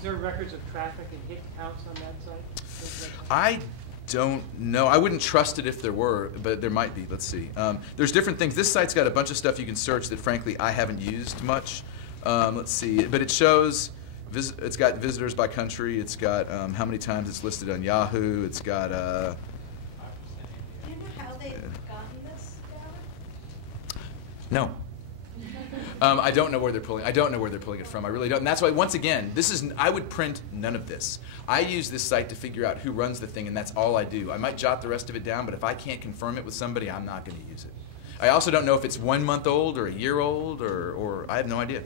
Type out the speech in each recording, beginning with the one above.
Is there records of traffic and hit counts on that site? I don't know. I wouldn't trust it if there were, but there might be. Let's see. There's different things. This site's got a bunch of stuff you can search that, frankly, I haven't used much. Let's see. But it shows, it's got visitors by country. It's got how many times it's listed on Yahoo. It's got... Do you know how they've gotten this data? No. I don't know where they're pulling. I don't know where they're pulling it from. I really don't. And that's why, once again, this is. I would print none of this. I use this site to figure out who runs the thing, and that's all I do. I might jot the rest of it down, but if I can't confirm it with somebody, I'm not going to use it. I also don't know if it's 1 month old or a year old, or I have no idea.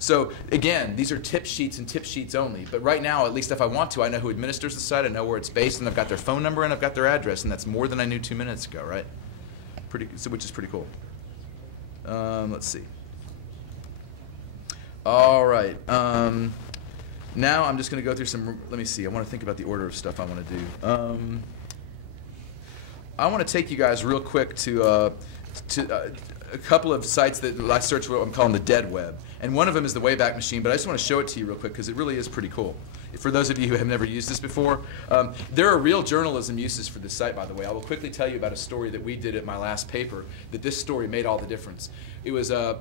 So again, these are tip sheets and tip sheets only. But right now, at least if I want to, I know who administers the site, I know where it's based, and I've got their phone number and I've got their address, and that's more than I knew 2 minutes ago, right? Which is pretty cool. Let's see. All right. Now I'm just going to go through some. Let me see. I want to think about the order of stuff I want to do. I want to take you guys real quick to a couple of sites that I searched what I'm calling the dead web. And one of them is the Wayback Machine, but I just want to show it to you real quick because it really is pretty cool. For those of you who have never used this before, there are real journalism uses for this site, by the way. I will quickly tell you about a story that we did at my last paper, that this story made all the difference. It was a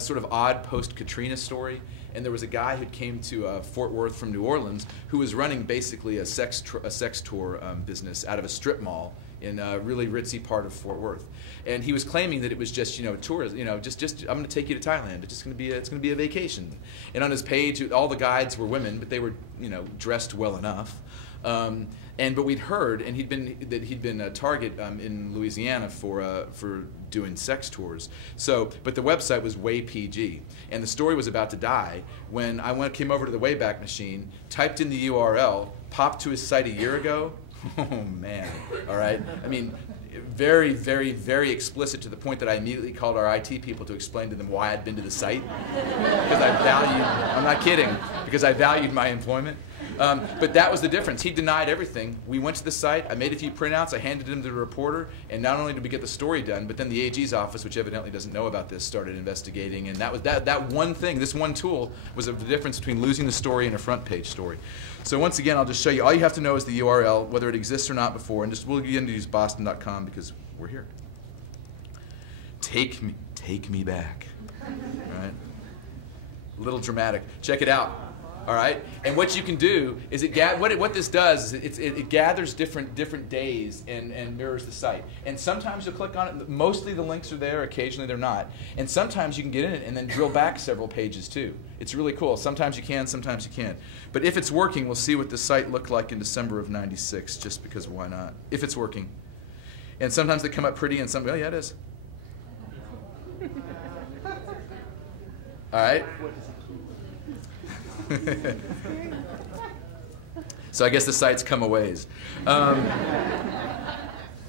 sort of odd post-Katrina story, and there was a guy who came to Fort Worth from New Orleans who was running basically a sex tour business out of a strip mall in a really ritzy part of Fort Worth. And he was claiming that it was just, tourism, just I'm going to take you to Thailand. It's going to be a vacation. And on his page, all the guides were women, but they were, dressed well enough. But we'd heard, and he'd been a target in Louisiana for doing sex tours. But the website was way PG, and the story was about to die when I came over to the Wayback Machine, typed in the URL, popped to his site a year ago. Oh man! All right. I mean, very, very, very explicit to the point that I immediately called our IT people to explain to them why I'd been to the site because I valued. I'm not kidding. Because I valued my employment. But that was the difference. He denied everything. We went to the site. I made a few printouts. I handed them to the reporter. And not only did we get the story done, but then the AG's office, which evidently doesn't know about this, started investigating. And that was that one thing, this one tool, was the difference between losing the story and a front page story. So once again, I'll just show you. All you have to know is the URL, whether it exists or not before. And we'll begin to use boston.com because we're here. Take me back. All right? A little dramatic. Check it out. All right, and what you can do is what this does is it gathers different days and mirrors the site. And sometimes you'll click on it. Mostly the links are there. Occasionally they're not. And sometimes you can get in it and then drill back several pages too. It's really cool. Sometimes you can, sometimes you can't. But if it's working, we'll see what the site looked like in December of '96. Just because why not? If it's working. And sometimes they come up pretty, and some oh yeah it is. All right. So I guess the site's come a ways. All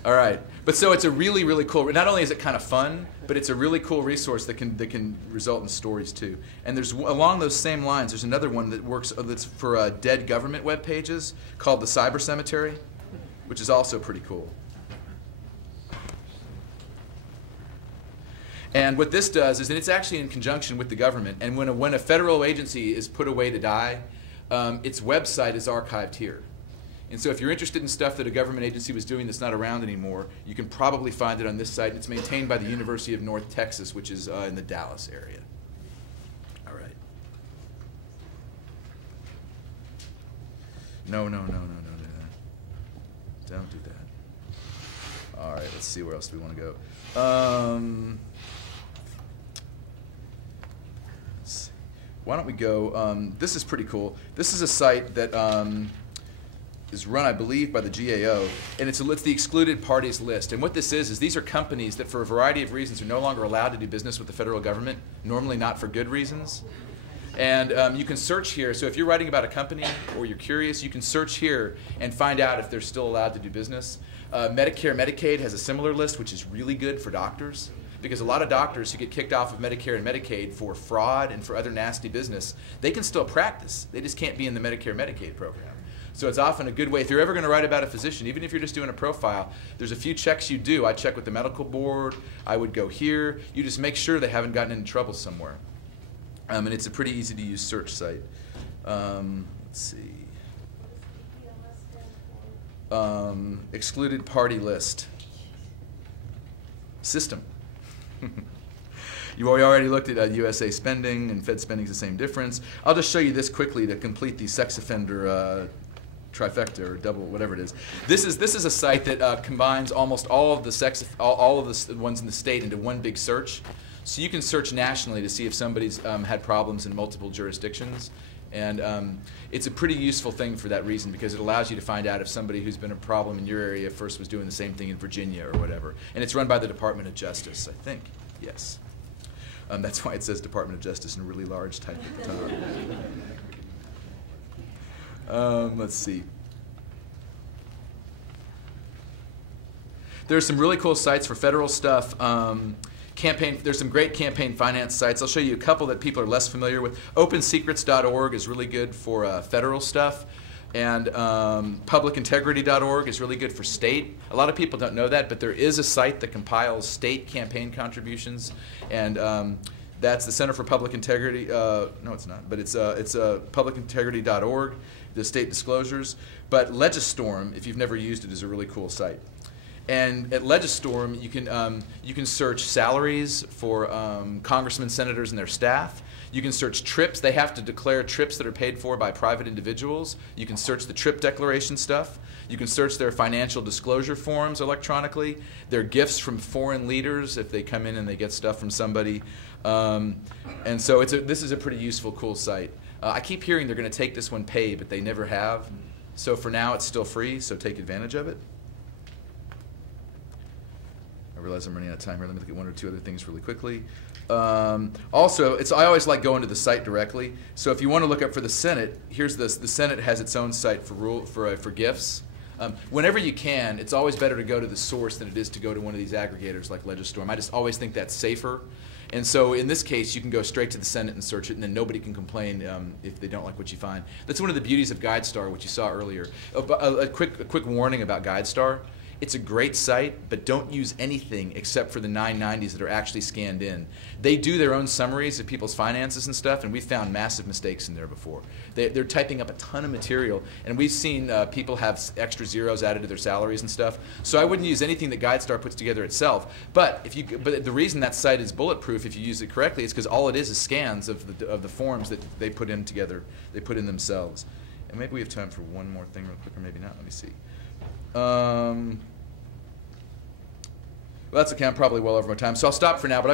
right, but so it's a really, really cool. Not only is it kind of fun, but it's a really cool resource that can result in stories too. And there's along those same lines. There's another one that works that's for dead government web pages called the Cyber Cemetery, which is also pretty cool. And what this does is that it's actually in conjunction with the government. And when a federal agency is put away to die, its website is archived here. And so if you're interested in stuff that a government agency was doing that's not around anymore, you can probably find it on this site. It's maintained by the University of North Texas, which is in the Dallas area. All right. No. Don't do that. All right, let's see where else do we want to go. Why don't we go, this is pretty cool. This is a site that is run, I believe, by the GAO, and it's the excluded parties list. And what this is these are companies that for a variety of reasons are no longer allowed to do business with the federal government, normally not for good reasons. And you can search here. So if you're writing about a company or you're curious, you can search here and find out if they're still allowed to do business. Medicare, Medicaid has a similar list, which is really good for doctors. Because a lot of doctors who get kicked off of Medicare and Medicaid for fraud and for other nasty business, they can still practice. They just can't be in the Medicare Medicaid program. So it's often a good way. If you're ever going to write about a physician, even if you're just doing a profile, there's a few checks you do. I check with the medical board. I would go here. You just make sure they haven't gotten into trouble somewhere. And it's a pretty easy to use search site. Let's see. What does EPLS stand for? Excluded party list. System. You already looked at USA spending, and Fed spending is the same difference. I'll just show you this quickly to complete the sex offender trifecta or double, whatever it is. This is a site that combines almost all of the ones in the state into one big search. So you can search nationally to see if somebody's had problems in multiple jurisdictions. And it's a pretty useful thing for that reason, because it allows you to find out if somebody who's been a problem in your area first was doing the same thing in Virginia or whatever. And it's run by the Department of Justice, I think. Yes. That's why it says Department of Justice in really large type at the top. Let's see. There's some really cool sites for federal stuff. There's some great campaign finance sites. I'll show you a couple that people are less familiar with. OpenSecrets.org is really good for federal stuff. And PublicIntegrity.org is really good for state. A lot of people don't know that, but there is a site that compiles state campaign contributions. And that's the Center for Public Integrity. No, it's not, but it's PublicIntegrity.org, the state disclosures. But Legistorm, if you've never used it, is a really cool site. And at Legistorm, you can search salaries for congressmen, senators, and their staff. You can search trips. They have to declare trips that are paid for by private individuals. You can search the trip declaration stuff. You can search their financial disclosure forms electronically. Their gifts from foreign leaders if they come in and they get stuff from somebody. And so this is a pretty useful, cool site. I keep hearing they're going to take this one paid, but they never have. So for now, it's still free, so take advantage of it. I realize I'm running out of time here. Let me look at one or two other things really quickly. Also, I always like going to the site directly. So if you want to look up for the Senate, here's this. The Senate has its own site for gifts. Whenever you can, it's always better to go to the source than it is to go to one of these aggregators like Legistorm. I just always think that's safer. And so in this case, you can go straight to the Senate and search it, and then nobody can complain if they don't like what you find. That's one of the beauties of GuideStar, which you saw earlier. A quick warning about GuideStar. It's a great site, but don't use anything except for the 990s that are actually scanned in. They do their own summaries of people's finances and stuff, and we've found massive mistakes in there before. They're typing up a ton of material, and we've seen people have extra zeros added to their salaries and stuff. So I wouldn't use anything that GuideStar puts together itself. But the reason that site is bulletproof, if you use it correctly, is because all it is scans of the forms that they put in together. They put in themselves. And maybe we have time for one more thing real quick, or maybe not. Let me see. Well, that's okay. I'm probably well over my time, so I'll stop for now. But